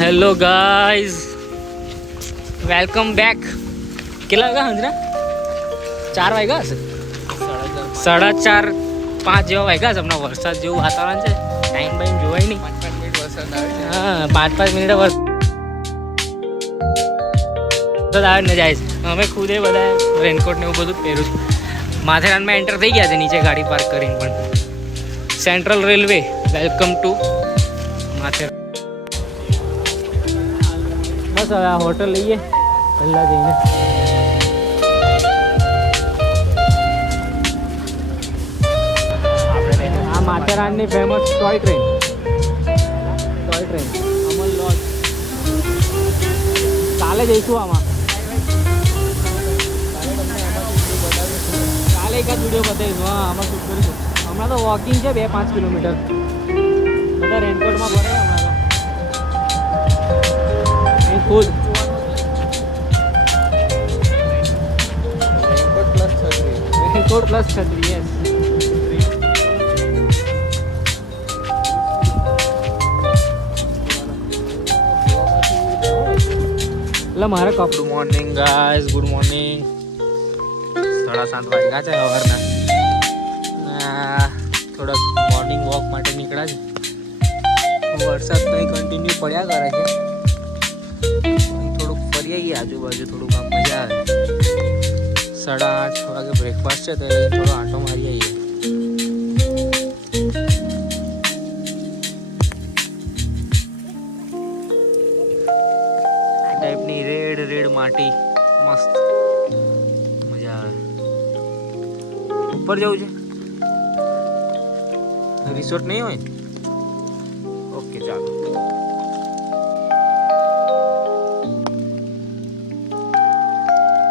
Hello guys, welcome back. કેટલા વાગ્યા હંજના? 4 વાગ્યા હશે, 4:30 5 જેવા વાગ્યા છે. હમણાં વરસાદ જેવું વાતાવરણ છે, ટાઈમ બાઈમ જોવાય નહીં. 5 મિનિટ વરસાદ આવે છે. હા, 5 મિનિટ વરસાદ આવે ને જાય છે. અમે ખુદે બધા રેનકોટ ને એવું બધું પહેર્યું છે. માથેરાનમાં એન્ટર થઈ ગયા છે નીચે ગાડી પાર્ક કરીને. પણ central railway, welcome to Matheran. બસ હવે આ હોટલ લઈએ પહેલાં જઈને. આ માથેરાનની famous toy train Amal lodge. કાલે જઈશું આમાં. કાલે એકાદ વિડીયો બતાવીશું. હા, આમાં શૂટ કરીશું. હમણાં તો વોકિંગ છે 2-5 કિલોમીટર. બધા રેનકોટમાં ભરે હમણાં તો ખુદ રેનકોટ પ્લસ છત્રી. યસ, એટલે મારે cup. Good morning guys, good morning. 7:30 વાગ્યા છે સવારના. થોડાક મોર્નિંગ વોક માટે નીકળ્યા છે. વરસાદ તો કન્ટિન્યુ પડ્યા કરે છે. થોડુંક ફરી આવીએ આજુબાજુ, થોડુંક આમ મજા આવે. 8:30 વાગે બ્રેકફાસ્ટ છે તો થોડો આંટો મારી આવીએ. આ ટાઈપની રેડ માટી મસ્ત મજા આવે. ઉપર જવું છે, રિસોર્ટ નહીં હોય? ઓકે, ચાલો.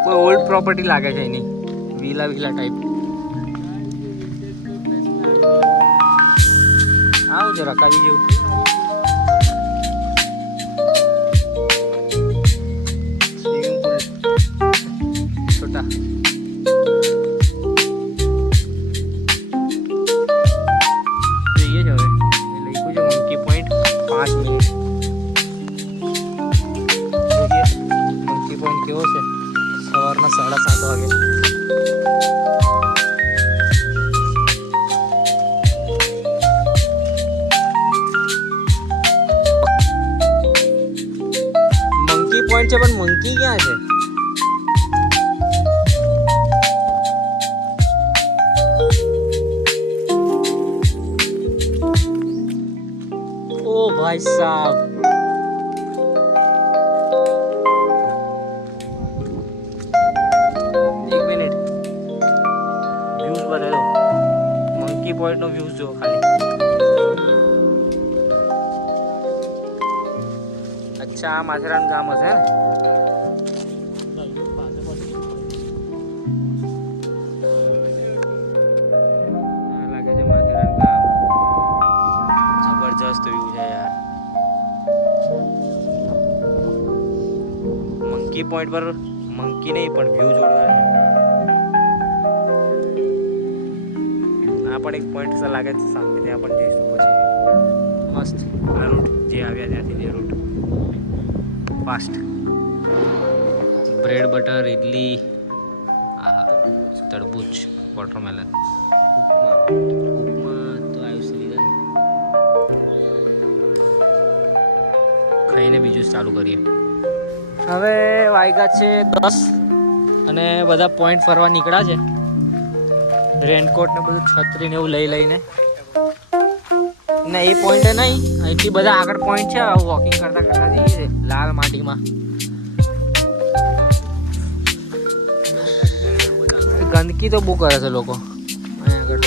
કોઈ ઓલ્ડ પ્રોપર્ટી લાગે છે એની, વિલા ટાઈપ. આવું જરા કાવી જેવું. સ્વિમિંગ પુલ છોટા. જોઈએ છે હવે. લખ્યું છે મંકી પોઈન્ટ 5 મિનિટ. જોઈએ મંકી પોઈન્ટ કેવો છે. સવારના 7:30 વાગે. મંકી પોઈન્ટ છે પણ મંકી ક્યાં છે? ઓ ભાઈ સાહેબ, પોઈન્ટ નો વ્યૂઝ જો ખાલી. અચ્છા, આ માથેરાન ગામ હશે ને? લાગે છે માથેરાન ગામ. જબરજસ્ત વ્યૂ છે યાર. મંકી પોઈન્ટ પર મંકી નહીં પણ વ્યૂ જોરદાર છે. પણ એક પોઈન્ટ સર લાગે છે સામે, ત્યાં પણ જઈશું પછી. મસ્ત આ રૂટ જે આવ્યા ત્યાંથી જે રૂટ ફાસ્ટ. બ્રેડ બટર, ઇડલી, તરબૂચ, વોટરમેલન, ઉપમા તો આવ્યું છે લીધા. ખાઈને બીજું ચાલુ કરીએ. હવે વાગ્યા છે 10 અને બધા પોઈન્ટ ફરવા નીકળ્યા છે. રેનકોટ ને બધું, છત્રી ને એવું લઈને. ને એ પોઈન્ટ નહીં, અહીંથી બધા આગળ પોઈન્ટ છે. વોકિંગ કરતા જઈએ છે લાલ માટીમાં. ગંદકી તો બહુ કરે છે લોકો અહીંયા આગળ.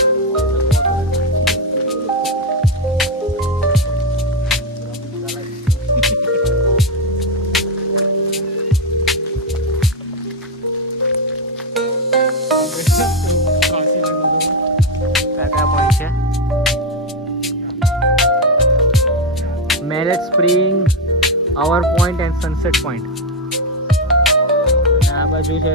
Marriage spring, our point and sunset point. આ બાજુ છે,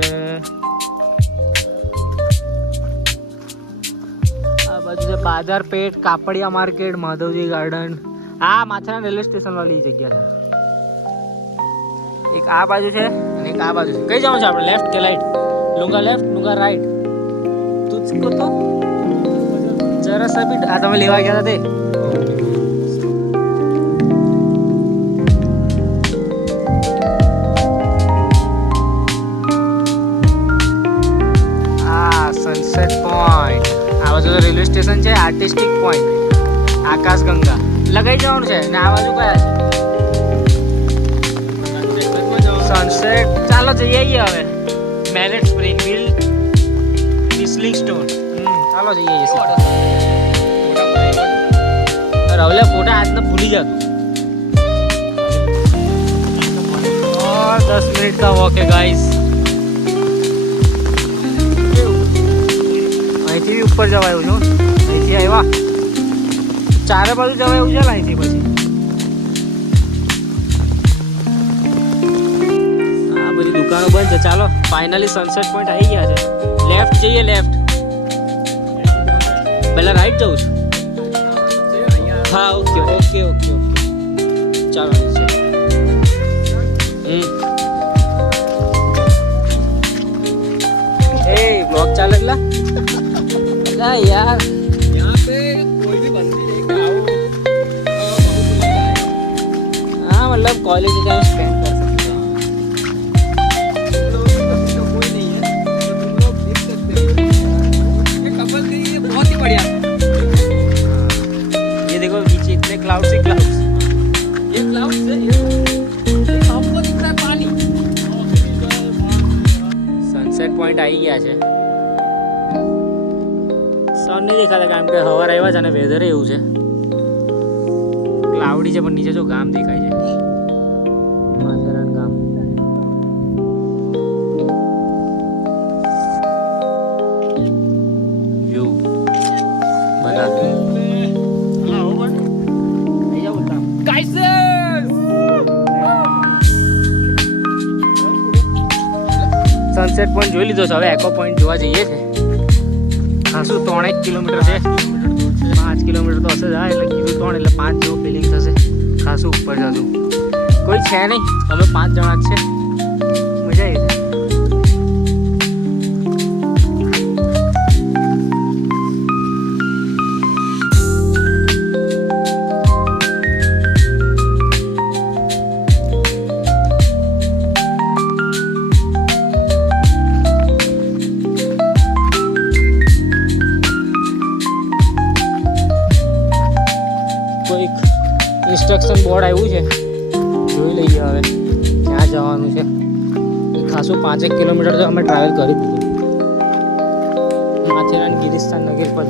આ બાજુ છે બાજાર પેટ, કાપડિયા માર્કેટ, માધવજી ગાર્ડન. આ માથેરાન રેલવે સ્ટેશન વાળી જગ્યા છે. એક આ બાજુ છે અને એક આ બાજુ છે. કઈ જવાનું છે આપણે, લેફ્ટ કે રાઈટ? લુંગા લેફ્ટ, લુંગા રાઈટ. તુझको તો જરા સા બી આ તમે લેવા ગયા હતા તે. સનસેટ પોઈન્ટ આ બાજુ તો રેલવે સ્ટેશન છે, આર્ટિસ્ટિક પોઈન્ટ, આકાશગંગા લગાઈ જવાનું છે ને આ બાજુ કયા છે સનસેટ. ચાલો જઈએ હવે મેરેટ સ્પ્રિંગ વિલ વિસ્લિંગ સ્ટોન. ચાલો જઈએ રવલે ફોટા આજને ભૂલી જતું. 10 मिनट का वॉक है गाइस. અહીંથી ઉપર જવાય એવું છું, અહીંથી આવ્યા ચારે બાજુ જવાય એવું છે અહીંથી. પછી આ બધી દુકાનો બંધ છે. ચાલો ફાઇનલી સનસેટ પોઈન્ટ આવી ગયા છે. લેફ્ટ જઈએ, લેફ્ટ. પહેલા રાઈટ જવું છું. હા ઓકે ઓકે ઓકે ઓકે ચાલો નીચે. ए ब्लॉग चाल रहा यार. यहाँ पे कोई भी बंदी लेके आओ हाँ मतलब क्वालिटी टाइम स्पेंड कर सकते हैं. तो कोई नहीं है तो तुम लोग देख सकते हो ये कपल के लिए बहुत ही बढ़िया. ये देखो नीचे इतने क्लाउड्स ही क्लाउड्स. ये क्लाउड्स है, ये आपको दिख रहा है पानी. સનસેટ પોઈન્ટ આવી ગયા છે. સન નહીં દેખાતા કારણ કે હવાર આવ્યા છે અને વેધર એવું છે, ક્લાઉડી છે. પણ નીચે જો ગામ દેખાય છે, માથેરાન ગામ. વ્યૂ બધા સનસેટ પોઈન્ટ જોઈ લીધો છે. હવે એકો પોઈન્ટ જોવા જઈએ છે. ખાસું 3 કિલોમીટર છે, 5 કિલોમીટર તો હશે જ. હા એટલે કીધું 3 એટલે 5 જેવું ફિલિંગ થશે. ખાસું ઉપર જશું. કોઈ છે નહીં, અમે 5 જણા જ છે. મજા આવી છે. ઇન્સ્ટ્રક્શન બોર્ડ આવ્યું છે, જોઈ લઈએ હવે ક્યાં જવાનું છે. ખાસું 5 કિલોમીટર તો અમે ટ્રાવેલ કરી દીધું. માથેરાન ગિરિસ્થાન નગર પર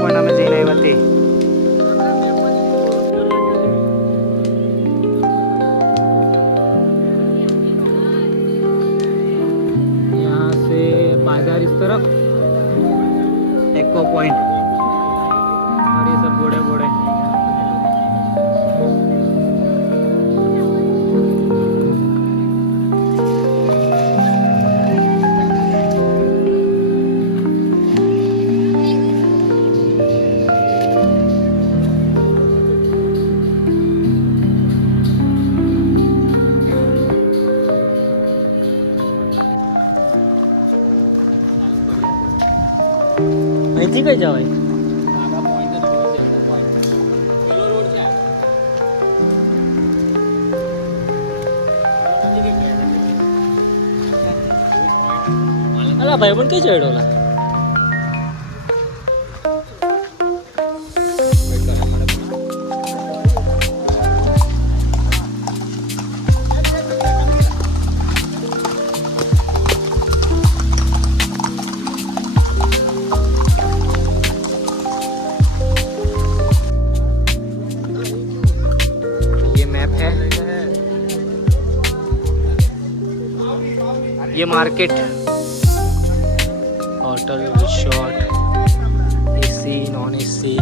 પણ અમે જઈને આવ્યા તે. बाजार इस तरफ एको पॉइंट और ये सब घोड़े घोड़े. અહીંથી કઈ જવાય? અલા ભાઈ પણ કઈ ચડ્યો? ઓલા ये market, hotel, resort, AC, non AC.